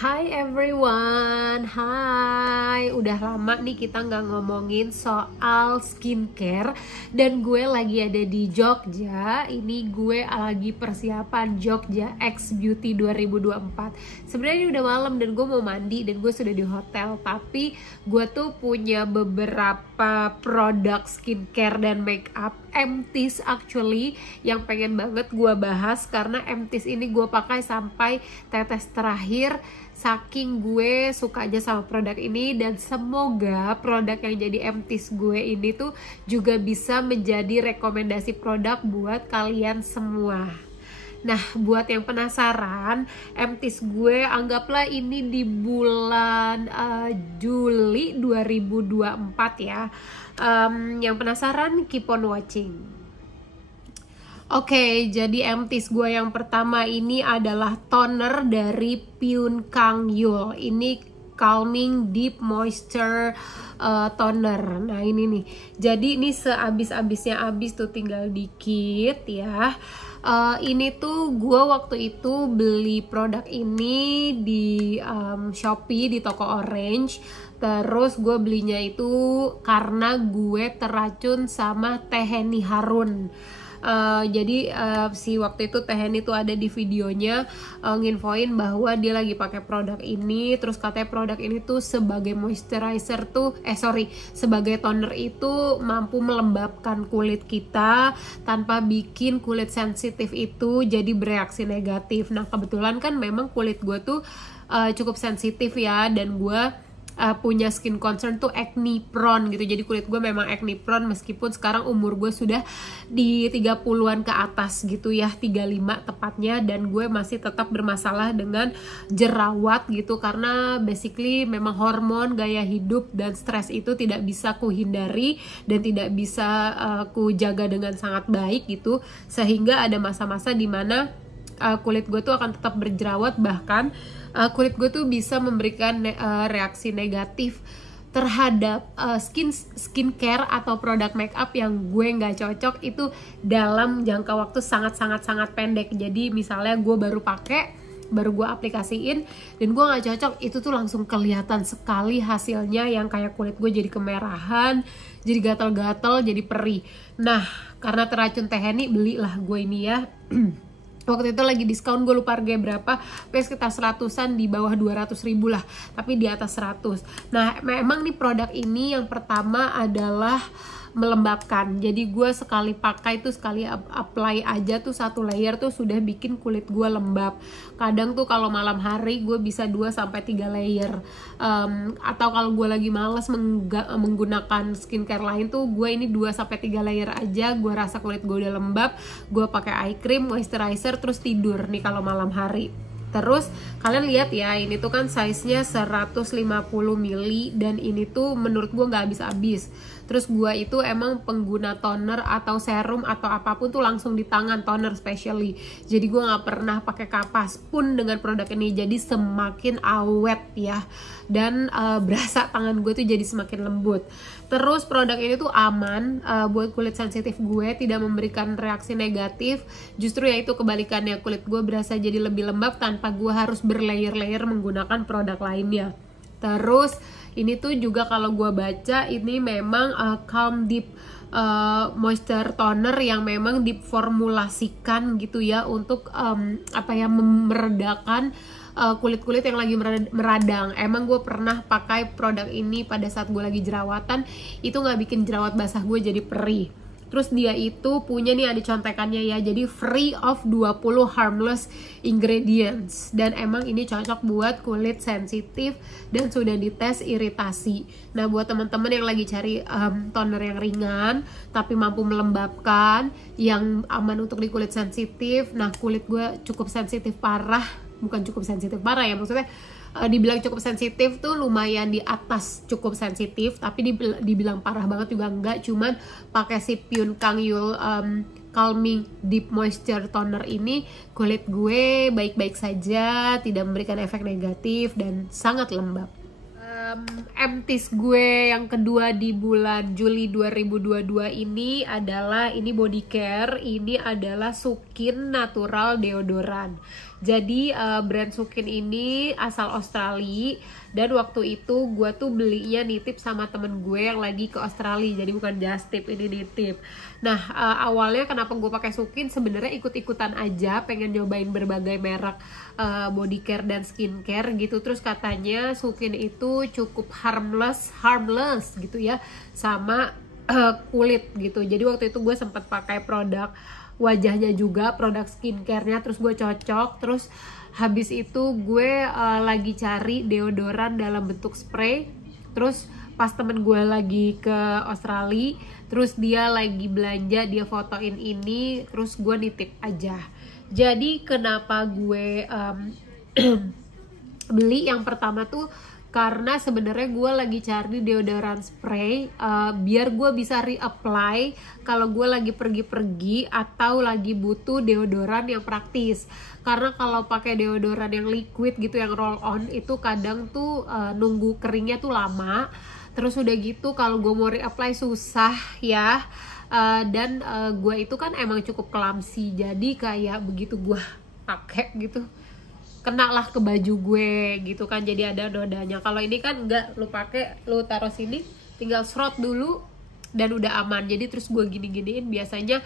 Hai everyone, hai. Udah lama nih kita nggak ngomongin soal skincare. Dan gue lagi ada di Jogja. Ini gue lagi persiapan Jogja X Beauty 2024. Sebenarnya ini udah malam dan gue mau mandi dan gue sudah di hotel. Tapi gue tuh punya beberapa produk skincare dan makeup Emtis actually yang pengen banget gue bahas. Karena Emtis ini gue pakai sampai tetes terakhir, saking gue suka aja sama produk ini. Dan semoga produk yang jadi Emtis gue ini tuh juga bisa menjadi rekomendasi produk buat kalian semua. Nah, buat yang penasaran, Emtis gue anggaplah ini di bulan Juli 2024 ya. Yang penasaran keep on watching. Oke, jadi Emtis gue yang pertama ini adalah toner dari Pyun Kang Yul. Ini Calming Deep Moisture Toner. Nah ini nih, jadi ini seabis-abisnya abis tuh, tinggal dikit ya. Ini tuh gue waktu itu beli produk ini di Shopee, di toko Orange. Terus gue belinya itu karena gue terracun sama Teh Henny Harun. Jadi si waktu itu Teh Henny tuh ada di videonya nginfoin bahwa dia lagi pakai produk ini. Terus katanya produk ini tuh sebagai moisturizer tuh sebagai toner itu mampu melembabkan kulit kita tanpa bikin kulit sensitif itu jadi bereaksi negatif. Nah kebetulan kan memang kulit gue tuh cukup sensitif ya, dan gue punya skin concern tuh acne prone gitu. Jadi kulit gue memang acne prone meskipun sekarang umur gue sudah di 30-an ke atas gitu ya, 35 tepatnya. Dan gue masih tetap bermasalah dengan jerawat gitu, karena basically memang hormon, gaya hidup, dan stres itu tidak bisa ku hindari dan tidak bisa ku jaga dengan sangat baik gitu. Sehingga ada masa-masa dimana kulit gue tuh akan tetap berjerawat, bahkan kulit gue tuh bisa memberikan reaksi negatif terhadap skincare atau produk makeup yang gue nggak cocok itu dalam jangka waktu sangat pendek. Jadi misalnya gue baru gue aplikasiin dan gue nggak cocok, itu tuh langsung kelihatan sekali hasilnya, yang kayak kulit gue jadi kemerahan, jadi gatal-gatal, jadi perih. Nah karena terracun Teh Henny, belilah gue ini ya. Waktu itu lagi diskon, gue lupa harganya berapa, sekitar 100-an, di bawah 200.000 lah, tapi di atas 100. Nah memang nih produk ini yang pertama adalah melembabkan. Jadi gue sekali pakai tuh, sekali apply aja tuh satu layer tuh sudah bikin kulit gue lembab. Kadang tuh kalau malam hari gue bisa 2-3 layer. Atau kalau gue lagi males menggunakan skincare lain tuh, gue ini 2-3 layer aja. Gue rasa kulit gue udah lembab, gue pakai eye cream, moisturizer, terus tidur nih kalau malam hari. Terus kalian lihat ya, ini tuh kan size-nya 150 ml dan ini tuh menurut gue nggak habis-habis. Terus gue itu emang pengguna toner atau serum atau apapun tuh langsung di tangan, toner especially. Jadi gue nggak pernah pakai kapas pun dengan produk ini. Jadi semakin awet ya, dan berasa tangan gue tuh jadi semakin lembut. Terus produk ini tuh aman buat kulit sensitif gue, tidak memberikan reaksi negatif. Justru ya itu kebalikannya, kulit gue berasa jadi lebih lembab tanpa gue harus berlayer-layer menggunakan produk lainnya. Terus ini tuh juga kalau gue baca ini memang Calm Deep Moisture Toner yang memang diformulasikan gitu ya untuk meredakan kulit-kulit yang lagi meradang. Emang gue pernah pakai produk ini pada saat gue lagi jerawatan, itu nggak bikin jerawat basah gue jadi perih. Terus dia itu punya nih, ada contekannya ya, jadi free of 20 harmless ingredients. Dan emang ini cocok buat kulit sensitif dan sudah dites iritasi. Nah buat teman-teman yang lagi cari toner yang ringan tapi mampu melembabkan, yang aman untuk di kulit sensitif. Nah kulit gue cukup sensitif parah, bukan cukup sensitif parah ya, maksudnya dibilang cukup sensitif tuh lumayan di atas cukup sensitif, tapi dibilang parah banget juga enggak. Cuman pakai si Pyun Kang Yul Calming Deep Moisture Toner ini, kulit gue baik-baik saja, tidak memberikan efek negatif dan sangat lembab. Emtis gue yang kedua di bulan Juli 2022 ini adalah body care. Ini adalah Sukin Natural Deodoran. Jadi brand Sukin ini asal Australia, dan waktu itu gue tuh belinya nitip sama temen gue yang lagi ke Australia, jadi bukan just tip, ini nitip. Nah awalnya kenapa gue pakai Sukin, sebenarnya ikut-ikutan aja, pengen nyobain berbagai merek body care dan skincare gitu. Terus katanya Sukin itu cukup harmless gitu ya sama kulit gitu. Jadi waktu itu gue sempat pakai produk wajahnya juga, produk skincare-nya, terus gue cocok. Terus habis itu gue lagi cari deodoran dalam bentuk spray. Terus pas temen gue lagi ke Australia, terus dia lagi belanja, dia fotoin ini, terus gue nitip aja. Jadi kenapa gue beli yang pertama tuh karena sebenarnya gue lagi cari deodoran spray biar gue bisa reapply kalau gue lagi pergi-pergi atau lagi butuh deodoran yang praktis. Karena kalau pakai deodoran yang liquid gitu, yang roll on, itu kadang tuh nunggu keringnya tuh lama. Terus udah gitu kalau gue mau reapply susah ya. Dan gue itu kan emang cukup clumsy, jadi kayak begitu gue pakai gitu kena lah ke baju gue gitu kan, jadi ada nodanya. Kalau ini kan enggak, lu pakai, lu taruh sini, tinggal serot dulu dan udah aman. Jadi terus gue gini-giniin biasanya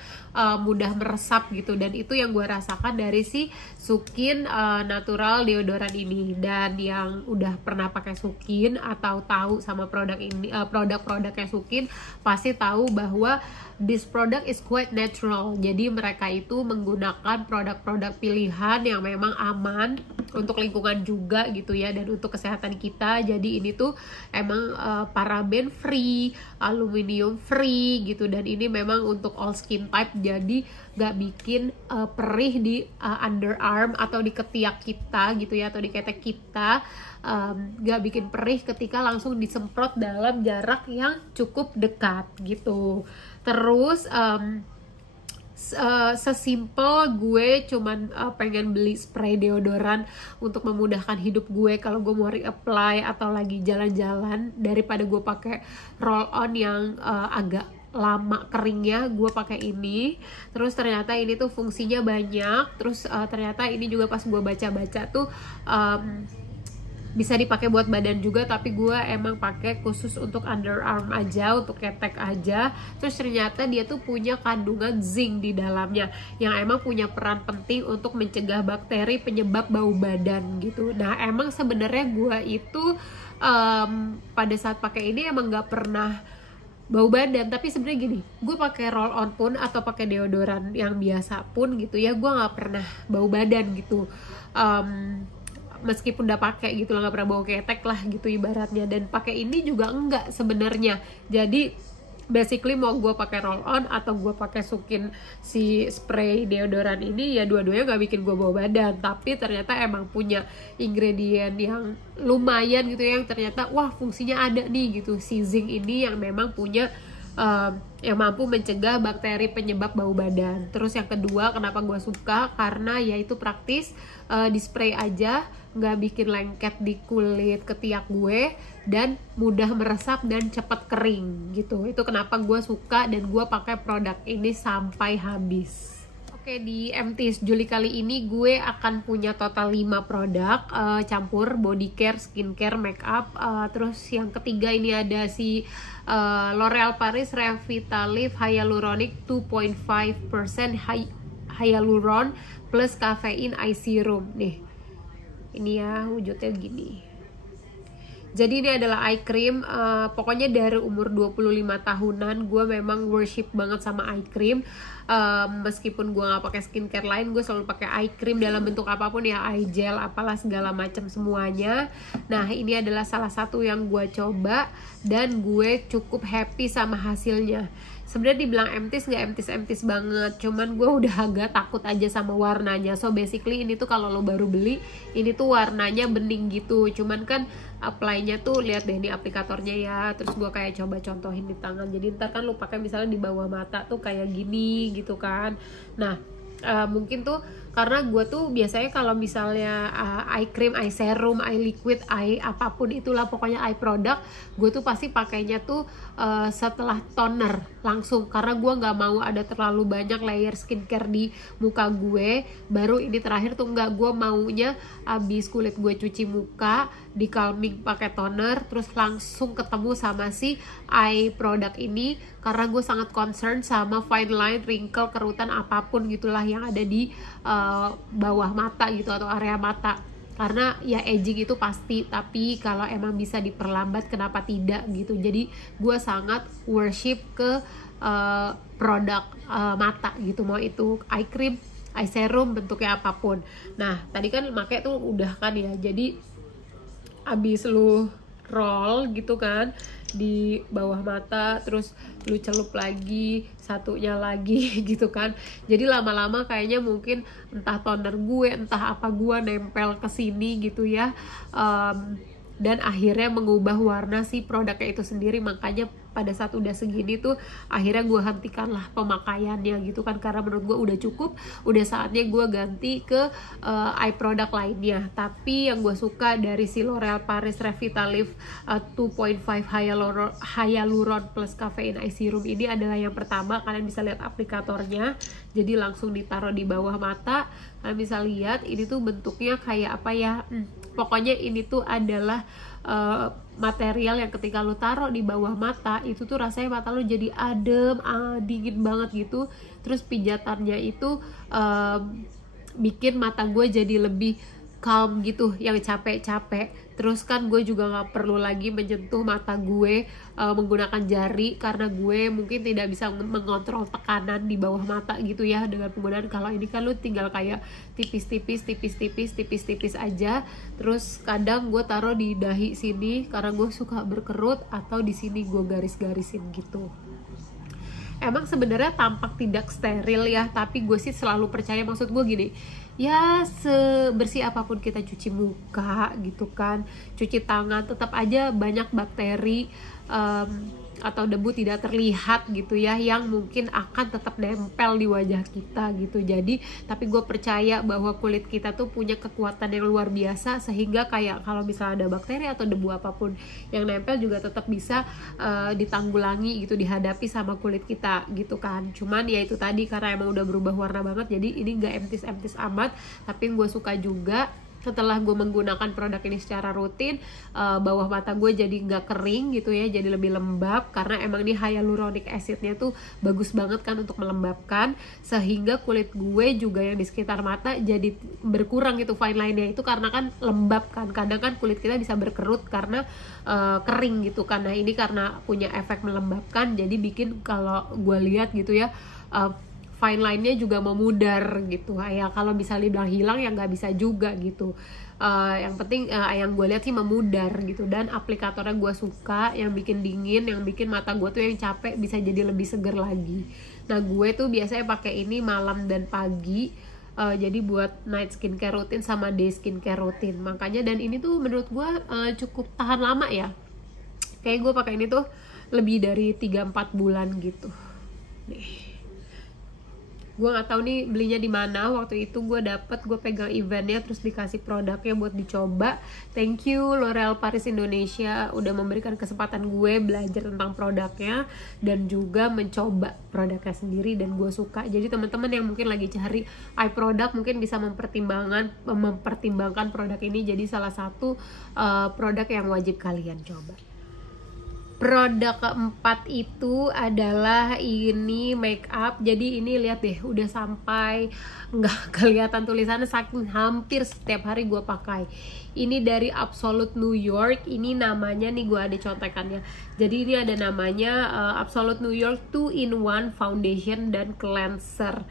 mudah meresap gitu. Dan itu yang gue rasakan dari si Sukin natural deodoran ini. Dan yang udah pernah pakai Sukin atau tahu sama produk ini, produk-produknya Sukin, pasti tahu bahwa this product is quite natural. Jadi mereka itu menggunakan produk-produk pilihan yang memang aman untuk lingkungan juga gitu ya, dan untuk kesehatan kita. Jadi ini tuh emang paraben free, aluminium free gitu, dan ini memang untuk all skin type, jadi gak bikin perih di underarm atau di ketiak kita gitu ya, atau di ketek kita. Gak bikin perih ketika langsung disemprot dalam jarak yang cukup dekat gitu. Terus sesimpel gue cuman pengen beli spray deodoran untuk memudahkan hidup gue kalau gue mau reapply atau lagi jalan-jalan, daripada gue pakai roll on yang agak lama keringnya, gue pakai ini. Terus ternyata ini tuh fungsinya banyak. Terus ternyata ini juga pas gue baca-baca tuh bisa dipakai buat badan juga, tapi gue emang pakai khusus untuk underarm aja, untuk ketek aja. Terus ternyata dia tuh punya kandungan zinc di dalamnya yang emang punya peran penting untuk mencegah bakteri penyebab bau badan gitu. Nah emang sebenarnya gue itu pada saat pakai ini emang nggak pernah bau badan, tapi sebenarnya gini, gue pakai roll on pun atau pakai deodoran yang biasa pun gitu ya, gue nggak pernah bau badan gitu. Meskipun udah pakai gitu lah, nggak pernah bau ketek lah gitu ibaratnya. Dan pakai ini juga enggak sebenarnya. Jadi basically mau gue pakai roll on atau gue pakai Sukin si spray deodoran ini, ya dua-duanya nggak bikin gue bau badan. Tapi ternyata emang punya ingredient yang lumayan gitu ya, yang ternyata wah fungsinya ada nih gitu, si zinc ini yang memang punya yang mampu mencegah bakteri penyebab bau badan. Terus yang kedua kenapa gue suka, karena ya itu praktis, di spray aja, nggak bikin lengket di kulit ketiak gue, dan mudah meresap dan cepat kering gitu. Itu kenapa gue suka dan gue pakai produk ini sampai habis. Oke, di MT's Juli kali ini gue akan punya total 5 produk campur body care, skincare, makeup. Terus yang ketiga ini ada si L'Oreal Paris Revitalift Hyaluronic 2.5% Hyaluron plus Caffeine Eye Serum. Nih, ini ya wujudnya gini. Jadi ini adalah eye cream. Pokoknya dari umur 25 tahunan gue memang worship banget sama eye cream. Meskipun gue gak pakai skincare lain, gue selalu pakai eye cream dalam bentuk apapun ya, eye gel, apalah segala macam semuanya. Nah ini adalah salah satu yang gue coba dan gue cukup happy sama hasilnya. Sebenarnya dibilang emptis nggak emptis banget, cuman gue udah agak takut aja sama warnanya. So basically ini tuh kalau lo baru beli, ini tuh warnanya bening gitu. Cuman kan apply-nya tuh lihat deh ini aplikatornya ya. Terus gue kayak coba contohin di tangan. Jadi ntar kan lo pakai misalnya di bawah mata tuh kayak gini gitu kan. Nah mungkin tuh karena gue tuh biasanya kalau misalnya eye cream, eye serum, eye liquid, eye apapun itulah pokoknya eye product, gue tuh pasti pakainya tuh setelah toner langsung, karena gue nggak mau ada terlalu banyak layer skincare di muka gue. Baru ini terakhir tuh nggak, gue maunya abis kulit gue cuci muka di calming pakai toner, terus langsung ketemu sama si eye product ini, karena gue sangat concern sama fine line, wrinkle, kerutan apapun gitulah yang ada di bawah mata gitu atau area mata. Karena ya aging itu pasti, tapi kalau emang bisa diperlambat kenapa tidak gitu. Jadi gue sangat worship ke produk mata gitu, mau itu eye cream, eye serum, bentuknya apapun. Nah tadi kan pakai tuh udah kan ya, jadi abis lu roll gitu kan di bawah mata, terus lu celup lagi, satunya lagi gitu kan. Jadi lama-lama kayaknya mungkin entah toner gue, entah apa gue nempel ke sini gitu ya, dan akhirnya mengubah warna si produknya itu sendiri. Makanya pada saat udah segini tuh akhirnya gue hentikan lah pemakaiannya gitu kan, karena menurut gue udah cukup, udah saatnya gue ganti ke eye product lainnya. Tapi yang gue suka dari si L'Oreal Paris Revitalift 2.5 Hyaluron Plus Caffeine Eye Serum ini adalah yang pertama, kalian bisa lihat aplikatornya, jadi langsung ditaruh di bawah mata. Kalian bisa lihat ini tuh bentuknya kayak apa ya, pokoknya ini tuh adalah material yang ketika lu taruh di bawah mata itu tuh rasanya mata lu jadi adem, dingin banget gitu. Terus pijatannya itu bikin mata gue jadi lebih calm gitu, yang capek-capek. Terus kan gue juga gak perlu lagi menyentuh mata gue menggunakan jari, karena gue mungkin tidak bisa mengontrol tekanan di bawah mata gitu ya dengan penggunaan. Kalau ini kan lu tinggal kayak tipis-tipis aja. Terus kadang gue taruh di dahi sini karena gue suka berkerut, atau di sini gue garis-garisin gitu. Emang sebenarnya tampak tidak steril ya, tapi gue sih selalu percaya, maksud gue gini, ya sebersih apapun kita cuci muka gitu kan, cuci tangan, tetap aja banyak bakteri atau debu tidak terlihat gitu ya, yang mungkin akan tetap nempel di wajah kita gitu. Jadi tapi gue percaya bahwa kulit kita tuh punya kekuatan yang luar biasa, sehingga kayak kalau misalnya ada bakteri atau debu apapun yang nempel juga tetap bisa ditanggulangi gitu, dihadapi sama kulit kita gitu kan. Cuman ya itu tadi, karena emang udah berubah warna banget, jadi ini gak emptis amat. Tapi gue suka juga setelah gue menggunakan produk ini secara rutin, bawah mata gue jadi nggak kering gitu ya, jadi lebih lembab, karena emang ini hyaluronic acidnya tuh bagus banget kan untuk melembabkan, sehingga kulit gue juga yang di sekitar mata jadi berkurang gitu fine line-nya itu, karena kan lembab kan. Kadang kan kulit kita bisa berkerut karena kering gitu kan. Nah ini karena punya efek melembabkan, jadi bikin kalau gue lihat gitu ya, fine line-nya juga memudar gitu ya. Kalau bisa dibilang hilang ya nggak bisa juga gitu. Yang penting yang gue lihat sih memudar gitu. Dan aplikatornya gue suka, yang bikin dingin, yang bikin mata gue tuh yang capek bisa jadi lebih seger lagi. Nah gue tuh biasanya pakai ini malam dan pagi, jadi buat night skincare rutin sama day skincare rutin. Makanya, dan ini tuh menurut gue cukup tahan lama ya. Kayak gue pakai ini tuh lebih dari 3-4 bulan gitu nih. Gue nggak tahu nih belinya di mana. Waktu itu gue pegang eventnya, terus dikasih produknya buat dicoba. Thank you L'Oreal Paris Indonesia udah memberikan kesempatan gue belajar tentang produknya dan juga mencoba produknya sendiri, dan gue suka. Jadi teman-teman yang mungkin lagi cari eye product mungkin bisa mempertimbangkan produk ini jadi salah satu produk yang wajib kalian coba. Produk keempat itu adalah ini make up. Jadi ini lihat deh, udah sampai nggak kelihatan tulisannya saking hampir setiap hari gue pakai. Ini dari Absolute New York. Ini namanya nih, gue ada contekannya. Jadi ini ada namanya Absolute New York 2-in-1 Foundation dan Cleanser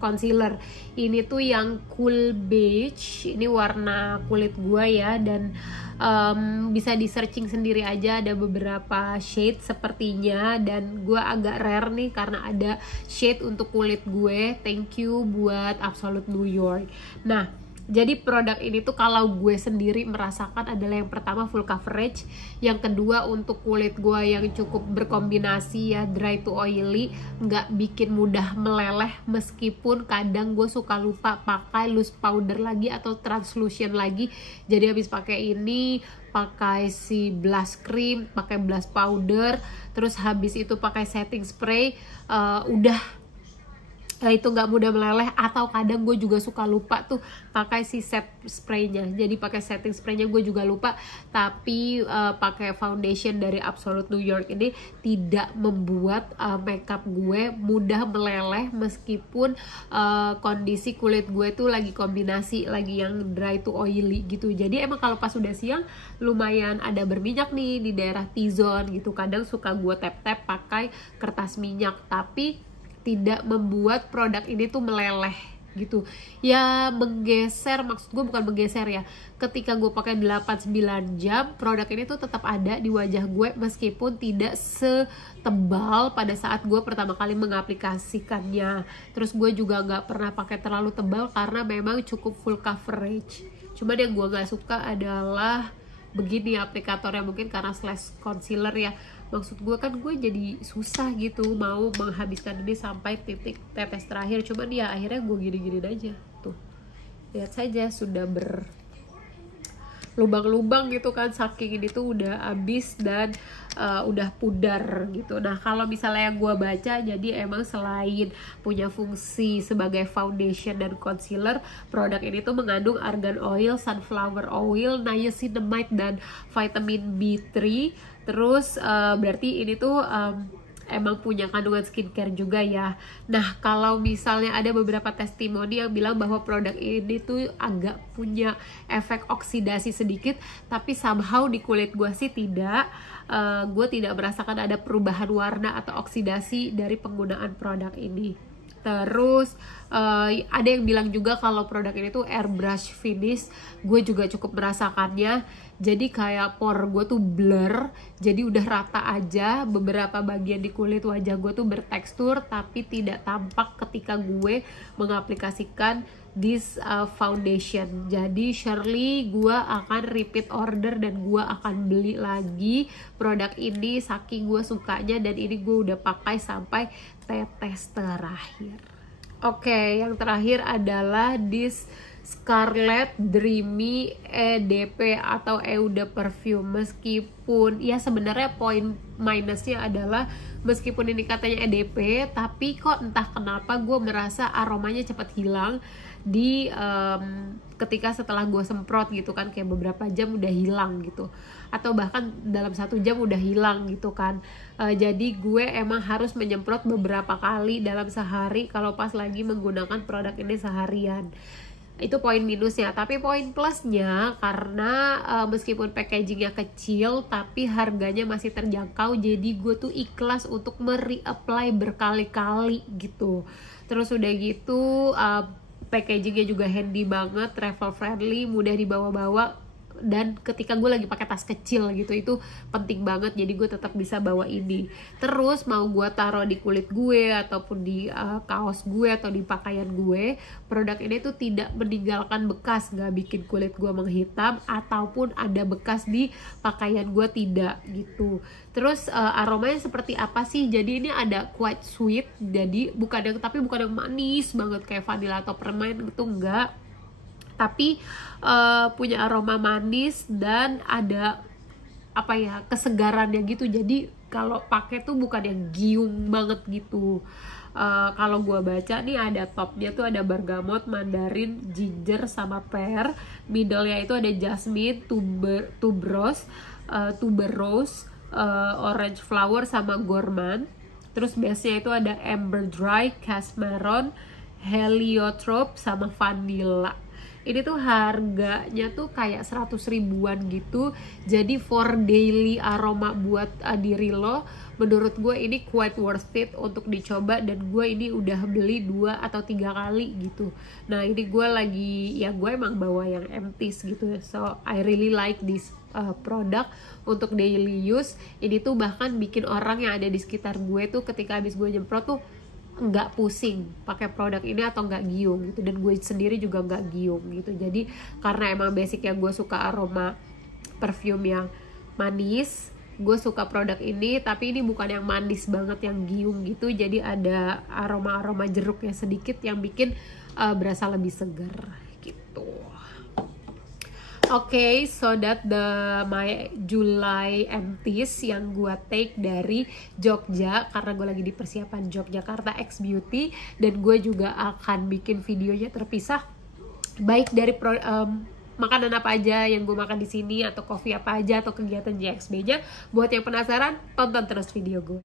Concealer. Ini tuh yang cool beige. Ini warna kulit gue ya, dan bisa di searching sendiri aja, ada beberapa shade sepertinya, dan gue agak rare nih karena ada shade untuk kulit gue. Thank you buat Absolute New York. Nah Jadi produk ini tuh kalau gue sendiri merasakan adalah yang pertama full coverage, yang kedua untuk kulit gue yang cukup berkombinasi ya dry to oily, nggak bikin mudah meleleh meskipun kadang gue suka lupa pakai loose powder lagi atau translucent lagi. Jadi habis pakai ini pakai si blush cream, pakai blush powder, terus habis itu pakai setting spray, udah itu nggak mudah meleleh. Atau kadang gue juga suka lupa tuh pakai si set spraynya, jadi pakai setting spraynya gue juga lupa. Tapi pakai foundation dari Absolute New York ini tidak membuat makeup gue mudah meleleh meskipun kondisi kulit gue tuh lagi kombinasi lagi yang dry to oily gitu. Jadi emang kalau pas udah siang lumayan ada berminyak nih di daerah T-zone gitu, kadang suka gue tap-tap pakai kertas minyak, tapi tidak membuat produk ini tuh meleleh gitu ya, menggeser, maksud gue bukan menggeser ya, ketika gue pakai 8-9 jam produk ini tuh tetap ada di wajah gue meskipun tidak setebal pada saat gue pertama kali mengaplikasikannya. Terus gue juga nggak pernah pakai terlalu tebal karena memang cukup full coverage. Cuman yang gue nggak suka adalah begini aplikatornya, mungkin karena slash concealer ya. Maksud gue kan gue jadi susah gitu mau menghabiskan ini sampai titik tetes terakhir. Cuman ya akhirnya gue gini-gini aja tuh, lihat saja sudah berlubang-lubang gitu kan, saking ini tuh udah habis dan udah pudar gitu. Nah kalau misalnya yang gue baca, jadi emang selain punya fungsi sebagai foundation dan concealer, produk ini tuh mengandung argan oil, sunflower oil, niacinamide dan vitamin B3. Terus berarti ini tuh emang punya kandungan skincare juga ya. Nah kalau misalnya ada beberapa testimoni yang bilang bahwa produk ini tuh agak punya efek oksidasi sedikit, tapi somehow di kulit gue sih tidak. Gue tidak merasakan ada perubahan warna atau oksidasi dari penggunaan produk ini. Terus ada yang bilang juga kalau produk ini tuh airbrush finish. Gue juga cukup merasakannya. Jadi kayak pore gue tuh blur, jadi udah rata aja. Beberapa bagian di kulit wajah gue tuh bertekstur tapi tidak tampak ketika gue mengaplikasikan this foundation. Jadi surely gue akan repeat order dan gue akan beli lagi produk ini saking gue sukanya, dan ini gue udah pakai sampai tetes terakhir. Oke, yang terakhir adalah this Scarlett Dreamy EDP atau Eau de Perfume. Meskipun ya sebenarnya poin minusnya adalah meskipun ini katanya EDP, tapi kok entah kenapa gue merasa aromanya cepat hilang di ketika setelah gue semprot gitu kan, kayak beberapa jam udah hilang gitu, atau bahkan dalam 1 jam udah hilang gitu kan. Jadi gue emang harus menyemprot beberapa kali dalam sehari kalau pas lagi menggunakan produk ini seharian. Itu poin minusnya. Tapi poin plusnya karena meskipun packagingnya kecil tapi harganya masih terjangkau, jadi gue tuh ikhlas untuk mereapply berkali-kali gitu. Terus udah gitu packagingnya juga handy banget, travel friendly, mudah dibawa-bawa. Dan ketika gue lagi pakai tas kecil gitu, itu penting banget, jadi gue tetap bisa bawa ini. Terus mau gue taruh di kulit gue ataupun di kaos gue atau di pakaian gue, produk ini tuh tidak meninggalkan bekas, gak bikin kulit gue menghitam ataupun ada bekas di pakaian gue, tidak gitu. Terus aromanya seperti apa sih? Jadi ini ada quite sweet, jadi bukan yang manis banget kayak vanilla atau permen gitu, enggak. Tapi punya aroma manis dan ada apa ya, kesegarannya gitu. Jadi kalau pakai tuh bukan yang giung banget gitu. Kalau gue baca nih ada topnya tuh ada bergamot, mandarin, ginger sama pear. Middle-nya itu ada jasmine, tuberose, orange flower sama gourmand. Terus base-nya itu ada amber dry, casmaron, heliotrope sama vanilla. Ini tuh harganya tuh kayak 100 ribuan gitu. Jadi for daily aroma buat diri lo, menurut gue ini quite worth it untuk dicoba. Dan gue ini udah beli 2 atau 3 kali gitu. Nah ini gue lagi, ya gue emang bawa yang empties gitu. So I really like this product untuk daily use. Ini tuh bahkan bikin orang yang ada di sekitar gue tuh ketika habis gue nyemprot tuh nggak pusing pakai produk ini atau nggak giung gitu, dan gue sendiri juga nggak giung gitu. Jadi karena emang basicnya gue suka aroma perfume yang manis, gue suka produk ini. Tapi ini bukan yang manis banget yang giung gitu, jadi ada aroma jeruknya sedikit yang bikin berasa lebih segar gitu. Oke, so that my July empties yang gue take dari Jogja, karena gue lagi di persiapan Yogyakarta X Beauty, dan gue juga akan bikin videonya terpisah, baik dari makanan apa aja yang gue makan di sini, atau coffee apa aja, atau kegiatan JXB-nya. Buat yang penasaran, tonton terus video gue.